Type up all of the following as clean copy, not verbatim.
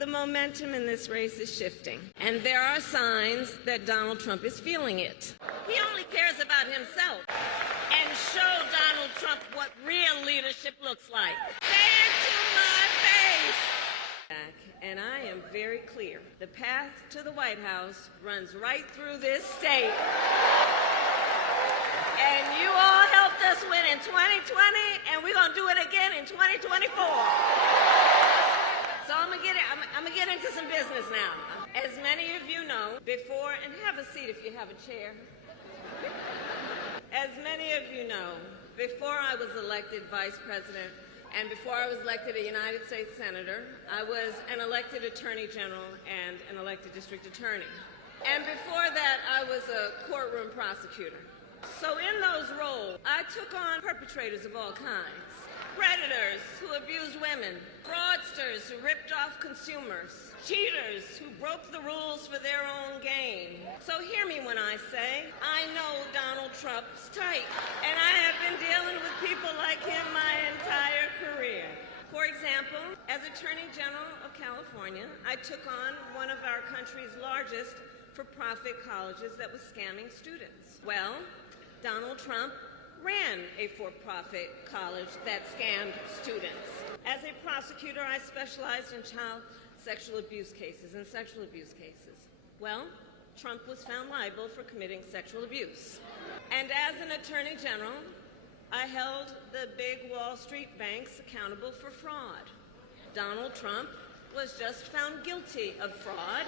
the momentum in this race is shifting, and there are signs that Donald Trump is feeling it. He only cares about himself. And show Donald Trump what real leadership looks like. Say it to my face! And I am very clear. The path to the White House runs right through this state. And you all helped us win in 2020, and we're going to do it again in 2024. So I'm going to get into some business now. As many of you know, before, and have a seat if you have a chair. As many of you know, before I was elected vice president and before I was elected a United States senator, I was an elected attorney general and an elected district attorney. And before that, I was a courtroom prosecutor. So in those roles, I took on perpetrators of all kinds. Predators who abused women, fraudsters who ripped off consumers, cheaters who broke the rules for their own gain. So hear me when I say, I know Donald Trump's type, and I have been dealing with people like him my entire career. For example, as Attorney General of California, I took on one of our country's largest for-profit colleges that was scamming students. Well, Donald Trump ran a for-profit college that scammed students. As a prosecutor, I specialized in child sexual abuse cases and sexual abuse cases. Well, Trump was found liable for committing sexual abuse. And as an attorney general, I held the big Wall Street banks accountable for fraud. Donald Trump was just found guilty of fraud.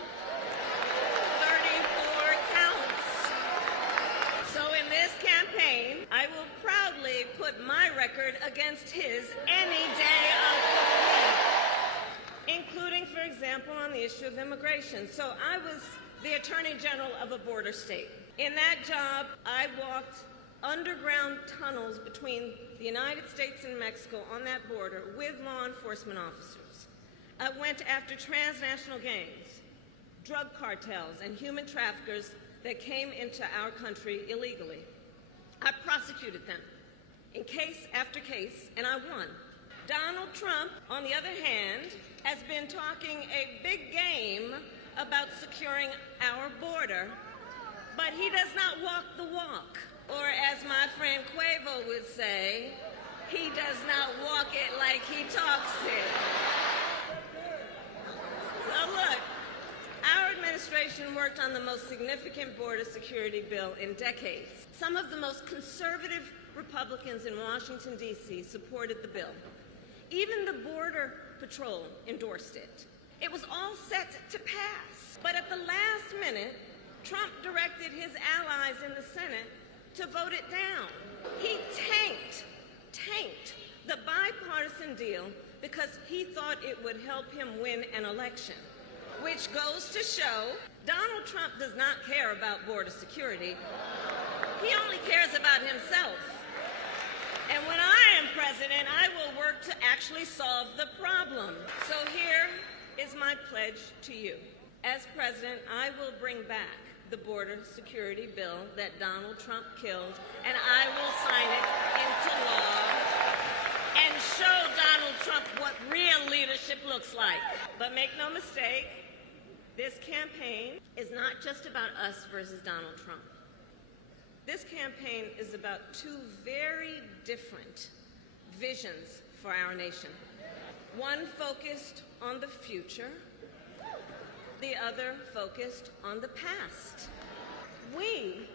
34 counts. So in this campaign, I will proudly put my record against his any day of the week, including, for example, on the issue of immigration. So I was the Attorney General of a border state. In that job, I walked underground tunnels between the United States and Mexico on that border with law enforcement officers. I went after transnational gangs, drug cartels, and human traffickers that came into our country illegally. I prosecuted them in case after case, and I won. Donald Trump, on the other hand, has been talking a big game about securing our border, but he does not walk the walk. Or as my friend Quavo would say, he does not walk it like he talks it. So look, our administration worked on the most significant border security bill in decades. Some of the most conservative Republicans in Washington, D.C. supported the bill. Even the Border Patrol endorsed it. It was all set to pass. But at the last minute, Trump directed his allies in the Senate to vote it down. He tanked the bipartisan deal because he thought it would help him win an election. Which goes to show Donald Trump does not care about border security. He only cares about himself. And when I am president, I will work to actually solve the problem. So here is my pledge to you. As president, I will bring back the border security bill that Donald Trump killed, and I will sign it into law and show Donald Trump what real leadership looks like. But make no mistake, this campaign is not just about us versus Donald Trump. This campaign is about two very different visions for our nation. One focused on the future, the other focused on the past. We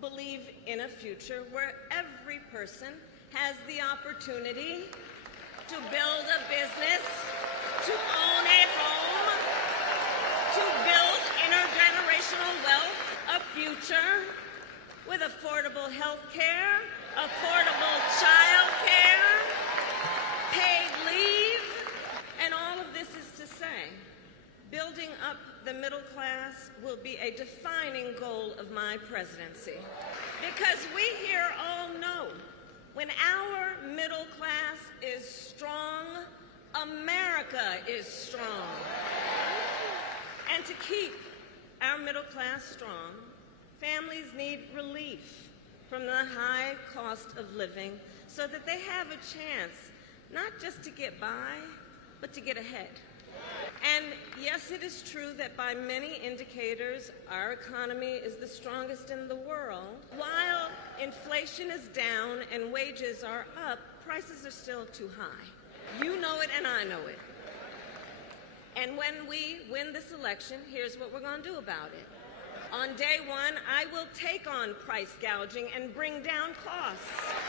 believe in a future where every person has the opportunity to build a business, to own a home, to build intergenerational wealth, a future with affordable health care, affordable child care, paid leave, and all of this is to say, building up the middle class will be a defining goal of my presidency. Because we here all know when our middle class is strong, America is strong. And to keep our middle class strong, families need relief from the high cost of living so that they have a chance not just to get by, but to get ahead. And Yes, it is true that by many indicators, our economy is the strongest in the world. While inflation is down and wages are up, prices are still too high. You know it and I know it. And when we win this election, here's what we're going to do about it. On day one, I will take on price gouging and bring down costs.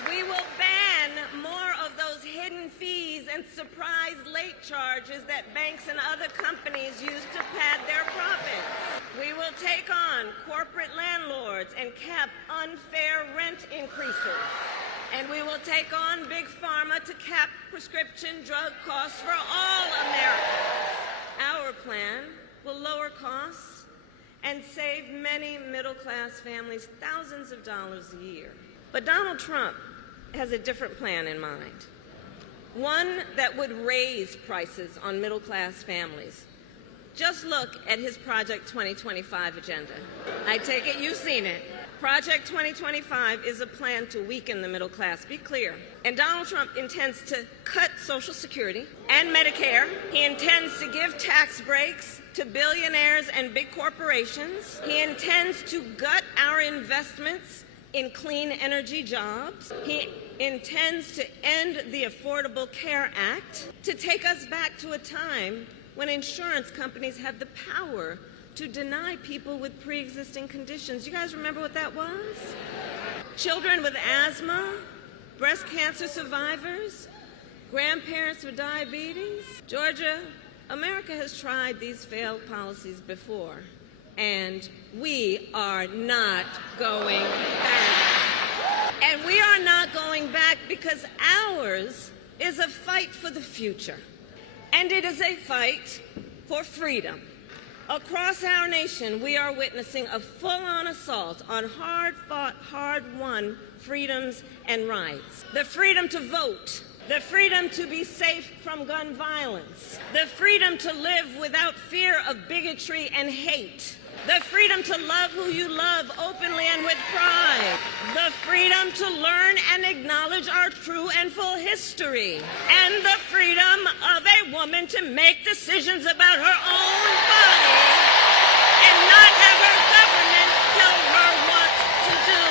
We will ban more of those hidden fees and surprise late charges that banks and other companies use to pad their profits. We will take on corporate landlords and cap unfair rent increases. And we will take on Big Pharma to cap prescription drug costs for all Americans. Our plan will lower costs and save many middle-class families thousands of dollars a year. But Donald Trump has a different plan in mind, one that would raise prices on middle-class families. Just look at his Project 2025 agenda. I take it you've seen it. Project 2025 is a plan to weaken the middle class. Be clear. And Donald Trump intends to cut Social Security and Medicare. He intends to give tax breaks to billionaires and big corporations. He intends to gut our investments in clean energy jobs. He intends to end the Affordable Care Act, to take us back to a time when insurance companies had the power to deny people with pre-existing conditions. You guys remember what that was? Children with asthma, breast cancer survivors, grandparents with diabetes. Georgia, America has tried these failed policies before, and we are not going back. And we are not going back because ours is a fight for the future, and it is a fight for freedom. Across our nation, we are witnessing a full-on assault on hard-fought, hard-won freedoms and rights. The freedom to vote, the freedom to be safe from gun violence, the freedom to live without fear of bigotry and hate, the freedom to love who you love openly and with pride, the freedom to learn and acknowledge our true and full history, and the freedom of a woman to make decisions about her own body and not have her government tell her what to do.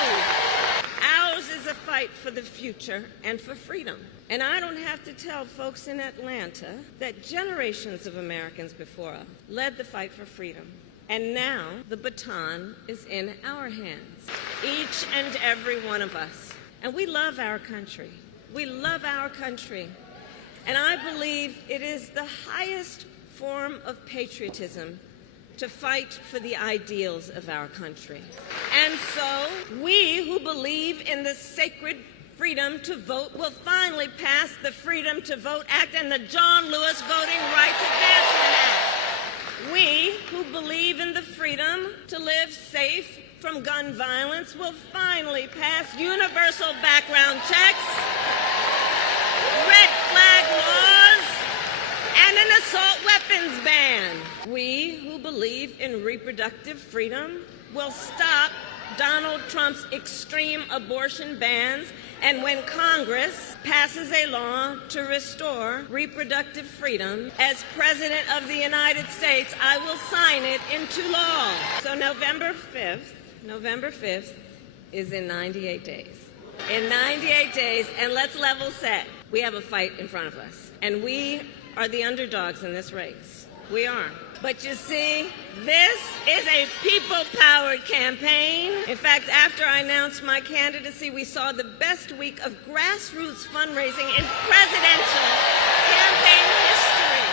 Ours is a fight for the future and for freedom. And I don't have to tell folks in Atlanta that generations of Americans before us led the fight for freedom. And now the baton is in our hands, each and every one of us. And we love our country. We love our country. And I believe it is the highest form of patriotism to fight for the ideals of our country. And so we who believe in the sacred freedom to vote will finally pass the Freedom to Vote Act and the John Lewis Voting Rights Advancement Act. We who believe in the freedom to live safe from gun violence will finally pass universal background checks, red flag laws, and an assault weapons ban. We who believe in reproductive freedom will stop Donald Trump's extreme abortion bans, and when Congress passes a law to restore reproductive freedom, as President of the United States, I will sign it into law. So November 5th is in 98 days. In 98 days, and let's level set. We have a fight in front of us, and we are the underdogs in this race. We are. But you see, this is a people-powered campaign. In fact, after I announced my candidacy, we saw the best week of grassroots fundraising in presidential campaign history.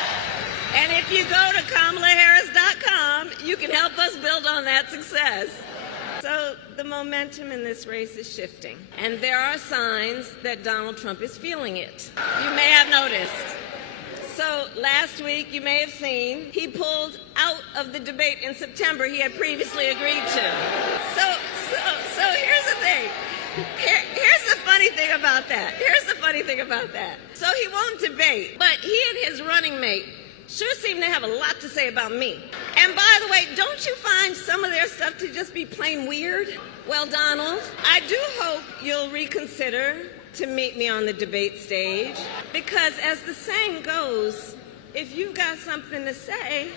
And if you go to KamalaHarris.com, you can help us build on that success. So the momentum in this race is shifting. And there are signs that Donald Trump is feeling it. You may have noticed. So last week, you may have seen, he pulled out of the debate in September he had previously agreed to. So here's the thing. Here's the funny thing about that. So he won't debate, but he and his running mate sure seem to have a lot to say about me. And by the way, don't you find some of their stuff to just be plain weird? Well, Donald, I do hope you'll reconsider to meet me on the debate stage, because as the saying goes, if you've got something to say,